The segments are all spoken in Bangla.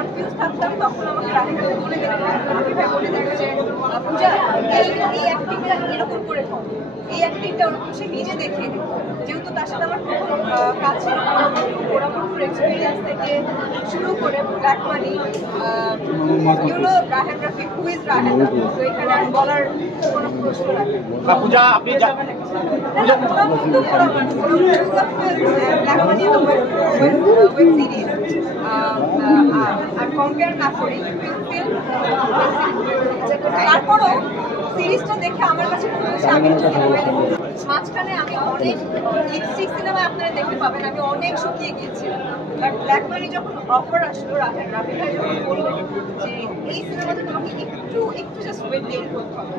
কনফিউজ থাকতাম তখন আমাকে রাফি বলে দিলেন, রাফি ভাই বলে দিলেন যে পূজা এই অ্যাক্টিংটা এরকম করে কর, এই অ্যাক্টিংটা ওরকম সে নিজে দেখিয়ে দিত। যেহেতু তার সাথে আমার প্রথম কাজ ছিল, ওরামপুর এক্সপিরিয়েন্স থেকে শুরু করে black money, you know Rehan Rafi, who is Rehan Rafi, তো এখানে আর বলার কোনো প্রশ্ন রাখে পূজা আপনি কম্পেয়ার না করি তারপরও সিরিজটা দেখে আমার কাছে মনে হয়েছে আমি মাঝখানে আমি অনেক লিপস্টিক সিনেমায় আপনারা দেখতে পাবেন আমি অনেক শুকিয়ে গিয়েছিলাম, বাট ব্ল্যাক মানি যখন অফার আসলো রাফি ভাই যখন বললো যে এই সিনেমাতে তোমাকে একটু জাস্ট ওয়েট গেইন করতে হবে,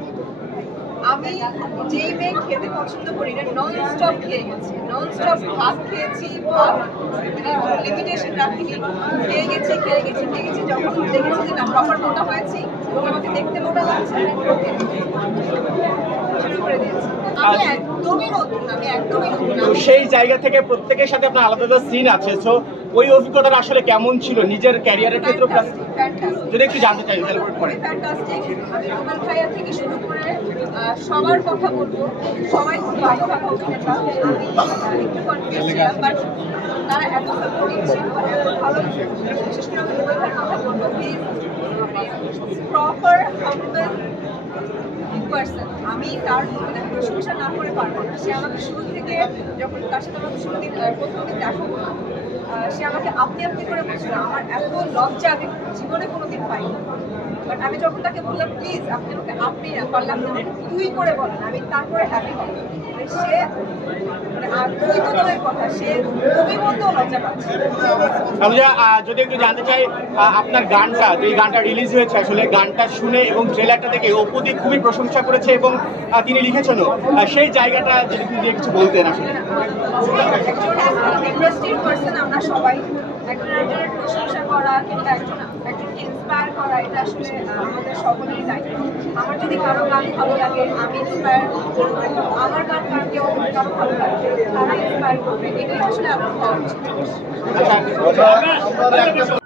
আমি যেই মেয়ে খেতে পছন্দ করি না নন স্টপ খেয়ে গেছি, নন স্টপ ভাত খেয়েছি, ভাত লিমিটেশন রাখিনি, খেয়ে গেছি যখন দেখেছি যে না প্রপার মোটা হয়েছি, আমাকে দেখতে মোটা লাগছে শুরু করে দিয়েছি। আমি একদমই নতুন। সেই জায়গা থেকে প্রত্যেকের সাথে আপনার আলাদা আলাদা সিন আছে, সো ওই অভিজ্ঞতাটা আসলে কেমন ছিল নিজের ক্যারিয়ারের ক্ষেত্রে যদি একটু জানতে চাই। আমি রুবেল ভাইয়া থেকে শুরু করে সবার কথা বলবো, সবাই খুব ভালো অভিনেতা, আমি একটু কনফিউজ ছিলাম বাট তারা এত সাপোর্টিভ ছিল, এত ভালো, বিশেষ করে আমি রুবেল ভাইয়ের কথা বলবো, প্রপার হাম্বল পার্সন। আমি তার প্রশংসা না করে পারবো না। সে আমাকে শুরু থেকে যখন তার সাথে আমাকে প্রথম দিন দেখা হলো, সে আমাকে আপনি করে বলছিল, আমার এত লজ্জা আমি জীবনে কোনোদিন পাইনি। বাট আমি যখন তাকে বললাম প্লিজ আপনি আমাকে আপনি না পারলাম তুই করে বলেন, আমি তারপরে হ্যাপি হব। সে তুই তো দূরের কথা, সে তুমি বলতেও লজ্জা পাচ্ছে। যদি একটু জানতে চাই আপনার গানটা, যে গানটা রিলিজ হয়েছে আসলে গানটা শুনে এবং ট্রেলারটা দেখে অপুদি খুবই প্রশংসা করেছে এবং তিনি লিখেছেনও, সেই জায়গাটা যদি কিছু বলতেন আসলে। ইন্ডাস্ট্রির পার্সন আমরা সবাই একজনের প্রশংসা করা কিংবা একজনকে ইন্সপায়ার করা, এটা আসলে আমাদের সকলেরই দায়িত্ব। আমার যদি কারো গান ভালো লাগে আমি ইন্সপায়ার করবো, আমার গান কেউ কারো ভালো লাগে তারা ইন্সপায়ার করবে, এটাই আসলে আমার ভাবা উচিত।